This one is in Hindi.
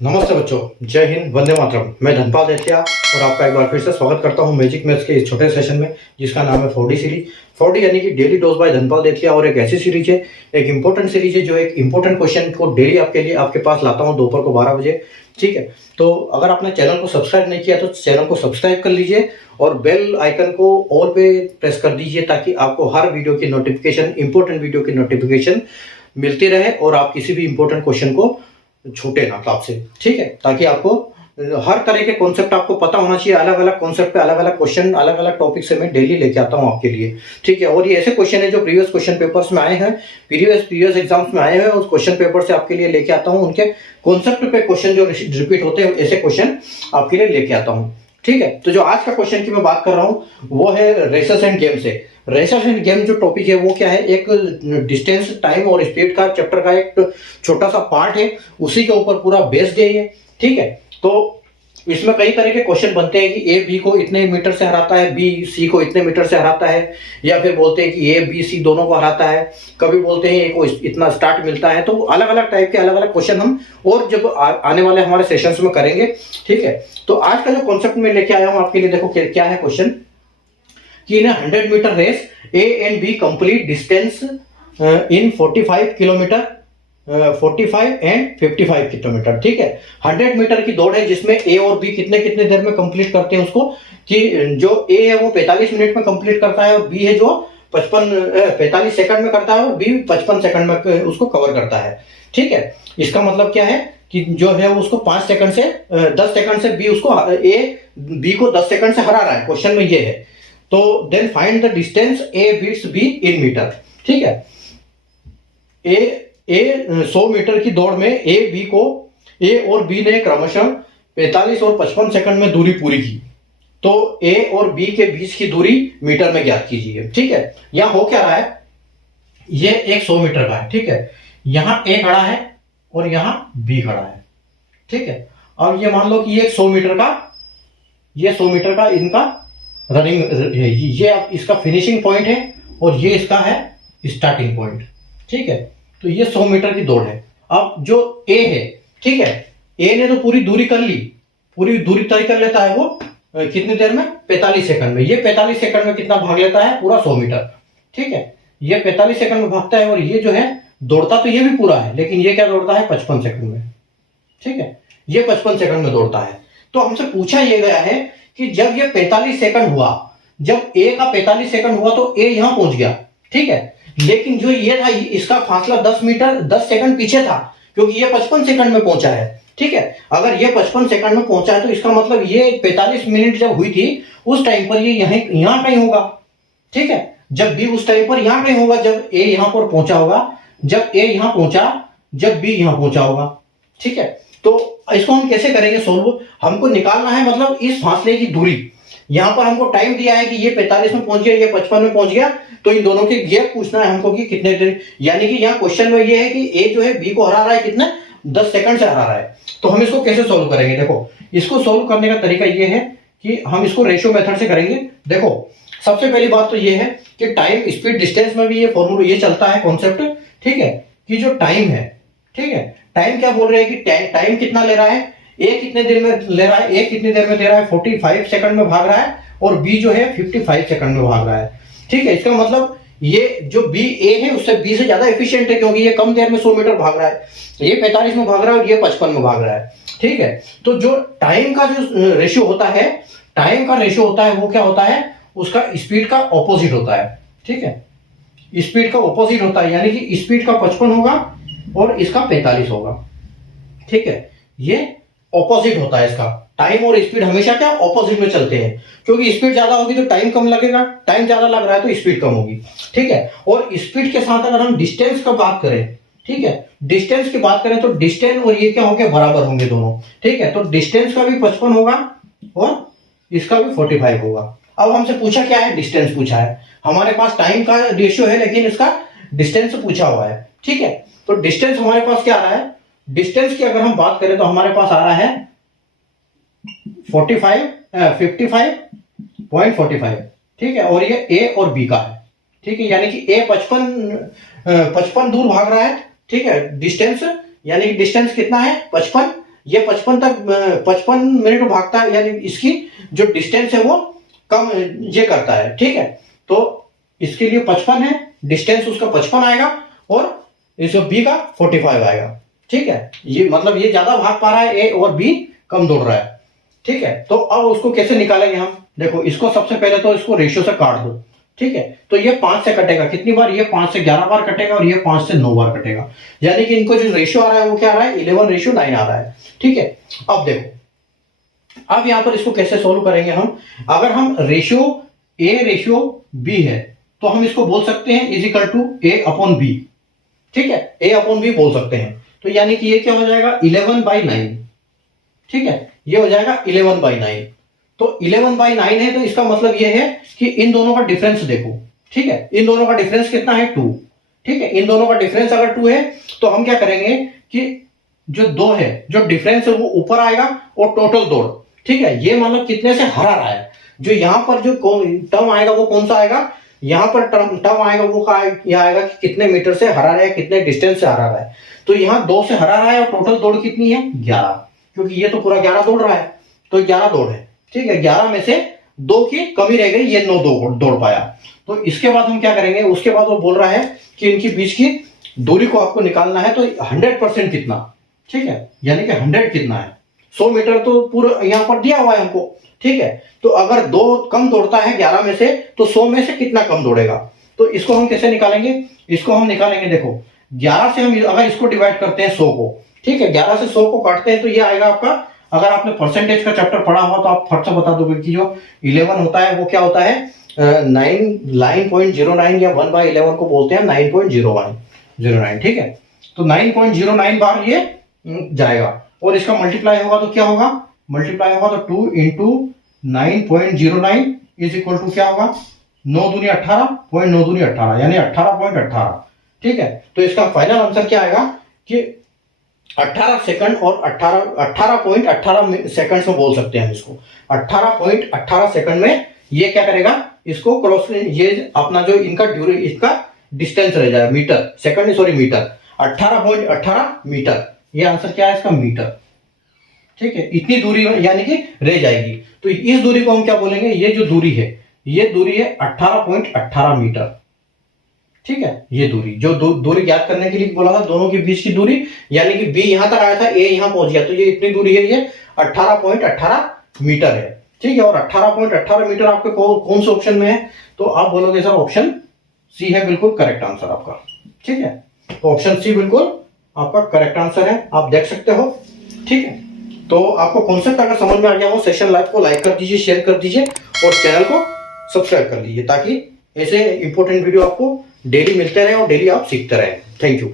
नमस्ते बच्चों, जय हिंद, वंदे मातरम। मैं धनपाल देथिया और आपका एक बार फिर से स्वागत करता हूं मैजिक मैथ्स के इस छोटे सेशन में जिसका नाम है 4D सीरीज। 4D यानी कि डेली डोज बाय धनपाल देथिया। और एक ऐसी सीरीज है, एक इंपॉर्टेंट सीरीज है जो एक इंपॉर्टेंट क्वेश्चन को डेली आपके लिए आपके पास लाता हूं दोपहर को 12 बजे। ठीक है, तो अगर आपने चैनल को सब्सक्राइब नहीं किया तो चैनल को सब्सक्राइब कर लीजिए और बेल आइकन को ऑल पे प्रेस कर दीजिए ताकि आपको हर वीडियो की नोटिफिकेशन, इंपॉर्टेंट वीडियो की नोटिफिकेशन मिलती रहे और आप किसी भी इंपॉर्टेंट क्वेश्चन को छूटे ना आपसे। ठीक है, ताकि आपको हर तरह के कॉन्सेप्ट आपको पता होना चाहिए। अलग अलग कॉन्सेप्ट पे अलग अलग क्वेश्चन, अलग अलग टॉपिक से मैं डेली लेके आता हूं आपके लिए। ठीक है, और ये ऐसे क्वेश्चन है जो प्रीवियस क्वेश्चन पेपर्स में आए हैं, प्रीवियस एग्जाम्स में आए हैं, उस क्वेश्चन पेपर से आपके लिए लेके आता हूं। उनके कॉन्सेप्ट पे क्वेश्चन जो रिपीट होते हैं ऐसे क्वेश्चन आपके लिए लेके आता हूं। ठीक है, तो जो आज का क्वेश्चन की मैं बात कर रहा हूं वो है रेसेस एंड गेम से। रेसेस एंड गेम जो टॉपिक है वो क्या है, एक डिस्टेंस, टाइम और स्पीड का चैप्टर का एक छोटा सा पार्ट है, उसी के ऊपर पूरा बेस्ड है ये। ठीक है, तो इसमें कई तरह के क्वेश्चन बनते हैं कि ए बी को इतने मीटर से हराता है, बी सी को इतने मीटर से हराता है, या फिर बोलते हैं कि ए बी सी दोनों को हराता है, कभी बोलते हैं ए को इतना स्टार्ट मिलता है। तो अलग अलग टाइप के अलग अलग क्वेश्चन हम और जब आने वाले हमारे सेशंस में करेंगे। ठीक है, तो आज का जो कॉन्सेप्ट में लेके आया हूं आपके लिए, देखो क्या है क्वेश्चन कि in 100 metre race A and B complete distance in 45 kilometre, 45 and 55 kilometre. ठीक है, 100 मीटर की दौड़ है जिसमें ए और बी कितने कितने देर में कंप्लीट करते हैं उसको, कि जो ए है वो 45 मिनट में कंप्लीट करता है और बी है जो 45 सेकंड में करता है और बी 55 सेकंड में उसको कवर करता है। ठीक है, इसका मतलब क्या है कि जो है उसको 5 सेकंड से 10 सेकंड से बी उसको ए बी को 10 सेकंड से हरा रहा है, क्वेश्चन में ये है। तो then find the distance A beats B in metre. ठीक है, ए 100 मीटर की दौड़ में ए और बी ने क्रमशः 45 और 55 सेकंड में दूरी पूरी की, तो ए और बी के बीच की दूरी मीटर में ज्ञात कीजिए। ठीक है, यहां हो क्या रहा है, ये एक 100 मीटर का है। ठीक है, यहां ए खड़ा है और यहां बी खड़ा है। ठीक है, अब ये मान लो कि ये 100 मीटर का, ये 100 मीटर का इनका रनिंग, ये इसका फिनिशिंग पॉइंट है और ये इसका है स्टार्टिंग पॉइंट। ठीक है, तो ये 100 मीटर की दौड़ है। अब जो ए है, ठीक है, ए ने तो पूरी दूरी कर ली, पूरी दूरी तय कर लेता है वो कितनी देर में, 45 सेकंड में। ये 45 सेकंड में कितना भाग लेता है, पूरा 100 मीटर। ठीक है, ये 45 सेकंड में भागता है और ये जो है दौड़ता तो ये भी पूरा है, लेकिन ये क्या दौड़ता है, 55 सेकंड में। ठीक है, ये 55 सेकंड में दौड़ता है। तो हमसे पूछा ये गया है कि जब ये 45 सेकंड हुआ, जब ए का 45 सेकंड हुआ तो ए यहां पहुंच गया। ठीक है, लेकिन जो ये था इसका फासला 10 मीटर 10 सेकंड पीछे था, क्योंकि ये 55 सेकंड में पहुंचा है। ठीक है, अगर ये 55 सेकंड में पहुंचा है तो इसका मतलब ये 45 मिनट जब हुई थी उस टाइम पर ये यहां कहीं होगा। ठीक है, जब बी उस टाइम पर यहां कहीं होगा, जब ए यहां पर पहुंचा होगा, जब ए यहां पहुंचा, जब बी यहां पहुंचा होगा। ठीक है, तो इसको हम कैसे करेंगे सोल्व, हमको निकालना है मतलब इस फासले की दूरी। यहां पर हमको टाइम दिया है कि ये 45 में पहुंच गया, ये 55 में पहुंच गया, तो इन दोनों के गैप पूछना है हमको कि कितने देर, यानी कि यहाँ क्वेश्चन में ये है कि ए जो है बी को हरा रहा है कितने, 10 सेकंड से हरा रहा है। तो हम इसको कैसे सोल्व करेंगे, देखो इसको सोल्व करने का तरीका ये है कि हम इसको रेशियो मेथड से करेंगे। देखो सबसे पहली बात तो ये है कि टाइम स्पीड डिस्टेंस में भी ये फॉर्मूला ये चलता है कॉन्सेप्ट। ठीक है, कि जो टाइम है, ठीक है, टाइम क्या बोल रहे हैं कि टाइम कितना ले रहा है, ए कितने देर में ले रहा है, ए कितनी देर में दे रहा है, 45 सेकंड में भाग रहा है और बी जो है 55 सेकंड में भाग रहा है। ठीक है, इसका मतलब ये जो बी ए है उससे बी से ज्यादा एफिशिएंट है, क्योंकि ये कम देर में 100 मीटर भाग रहा है, ये 45 में भाग रहा है और ये 55 में भाग रहा है। ठीक है, तो जो टाइम का जो रेशियो होता है, टाइम का रेशियो होता है वो क्या होता है, उसका स्पीड का ऑपोजिट होता है। ठीक है, स्पीड का ऑपोजिट होता है, यानी कि स्पीड का 55 होगा और इसका 45 होगा। ठीक है, ये ऑपोजिट होता है इसका, टाइम और स्पीड हमेशा क्या ऑपोजिट में चलते हैं, क्योंकि स्पीड ज्यादा होगी तो टाइम कम लगेगा, टाइम ज्यादा लग रहा है तो स्पीड कम होगी। ठीक है, और स्पीड के साथ अगर हम डिस्टेंस का बात करें, ठीक है, डिस्टेंस की बात करें तो डिस्टेंस और ये क्या होंगे, बराबर होंगे दोनों। ठीक है, तो डिस्टेंस का भी 55 होगा और इसका भी 45 होगा। अब हमसे पूछा क्या है, डिस्टेंस पूछा है, हमारे पास टाइम का रेशियो है लेकिन इसका डिस्टेंस पूछा हुआ है। ठीक है, तो डिस्टेंस हमारे पास क्या आ रहा है, डिस्टेंस की अगर हम बात करें तो हमारे पास आ रहा है 55.45। ठीक है, और ये ए और बी का है। ठीक है, यानी कि ए 55 दूर भाग रहा है। ठीक है, डिस्टेंस यानी कि डिस्टेंस कितना है, 55, ये 55 मिनट भागता है, यानी इसकी जो डिस्टेंस है वो कम ये करता है, ठीक है। तो इसके लिए 55 है, डिस्टेंस उसका 55 आएगा और इस बी का 45 आएगा, ठीक है। ये मतलब ये ज्यादा भाग पा रहा है ए और बी कम दौड़ रहा है, ठीक है। तो अब उसको कैसे निकालेंगे हम, देखो इसको सबसे पहले तो इसको रेशियो से काट दो, ठीक है। तो ये 5 से कटेगा, कितनी बार, ये 5 से 11 बार कटेगा और ये 5 से 9 बार कटेगा, यानी कि इनको जो रेशियो आ रहा है वो क्या आ रहा है, 11:9 आ रहा है, ठीक है। अब देखो, अब यहां पर इसको कैसे सोल्व करेंगे हम, अगर हम रेशियो ए रेशियो बी है तो हम इसको बोल सकते हैं is equal to A upon B, ठीक है, ए अपॉन बी बोल सकते हैं। तो यानी कि ये क्या हो जाएगा 11/9, ठीक है, ये हो जाएगा 11/9। तो 11/9 है तो इसका मतलब ये है कि इन दोनों का डिफरेंस देखो, ठीक है, इन दोनों का डिफरेंस कितना है 2, ठीक है। इन दोनों का डिफरेंस अगर 2 है तो हम क्या करेंगे कि जो 2 है, जो डिफरेंस है वो ऊपर आएगा और टोटल दौड़, ठीक है, ये मतलब कितने से हरा रहा है। जो यहां पर जो टर्म आएगा वो कौन सा आएगा, यहां पर टर्म आएगा वो यह आएगा कि कितने मीटर से हरा रहा है, कितने डिस्टेंस से हरा रहा है। तो यहां 2 से हरा रहा है और टोटल दौड़ कितनी है 11, क्योंकि ये तो पूरा 11 दौड़ रहा है, तो 11 दौड़ है, ठीक है। 11 में से 2 की कमी रह गई, ये 9 दौड़ पाया। तो इसके बाद हम क्या करेंगे, उसके बाद वो बोल रहा है कि इनकी बीच की दूरी को आपको निकालना है, तो 100% कितना, ठीक है, यानी कि 100 कितना है, 100 मीटर तो पूरा यहां पर दिया हुआ है हमको, ठीक है। तो अगर 2 कम दौड़ता है 11 में से तो 100 में से कितना कम दौड़ेगा, तो इसको हम कैसे निकालेंगे, इसको हम निकालेंगे, देखो 11 से हम अगर इसको डिवाइड करते हैं 100 को, ठीक है, 11 से 100 को काटते हैं तो ये आएगा आपका, अगर आपने परसेंटेज का चैप्टर पढ़ा हुआ तो आप फट से बता दोगे कि जो 11 होता है वो क्या होता है 9.09 या 1/11 को बोलते हैं 9.09, ठीक है। तो 9.09 बार ये जाएगा और इसका मल्टीप्लाई होगा तो क्या होगा, मल्टीप्लाई होगा तो 2 इंटू 9.09 इज इक्वल टू क्या होगा 9 दूनी 18, 9 दूनी 18 यानी 18.18, ठीक है। तो इसका फाइनल आंसर क्या आएगा कि 18 सेकंड और 18.18 सेकंड में बोल सकते हैं हम इसको, 18.18 सेकंड में ये क्या करेगा, इसको क्रॉस, ये अपना जो इनका इसका डिस्टेंस रह जाएगा metre, second sorry metre, 18.18 metre, ये आंसर क्या है इसका मीटर, ठीक है। इतनी दूरी यानी कि रह जाएगी, तो इस दूरी को हम क्या बोलेंगे, ये जो दूरी है ये दूरी है 18.18 मीटर, ठीक है। ये दूरी जो दूरी ज्ञात करने के लिए बोला था, दोनों के बीच की दूरी, यानी कि बी यहां तक आया था, ए यहां पहुंच गया, तो ये इतनी दूरी है, ये 18.18 मीटर है, ठीक है। और 18.18 मीटर आपके कौन से ऑप्शन में है, तो आप बोलोगे सर ऑप्शन सी है बिल्कुल करेक्ट आंसर आपका, ठीक है। तो ऑप्शन सी बिल्कुल आपका करेक्ट आंसर है, आप देख सकते हो, ठीक है। तो आपको कॉन्सेप्ट अगर समझ में आ गया हो, सेशन लाइव को लाइक कर दीजिए, शेयर कर दीजिए और चैनल को सब्सक्राइब कर लीजिए, ताकि ऐसे इंपॉर्टेंट वीडियो आपको डेली मिलते रहे और डेली आप सीखते रहें। Thank you.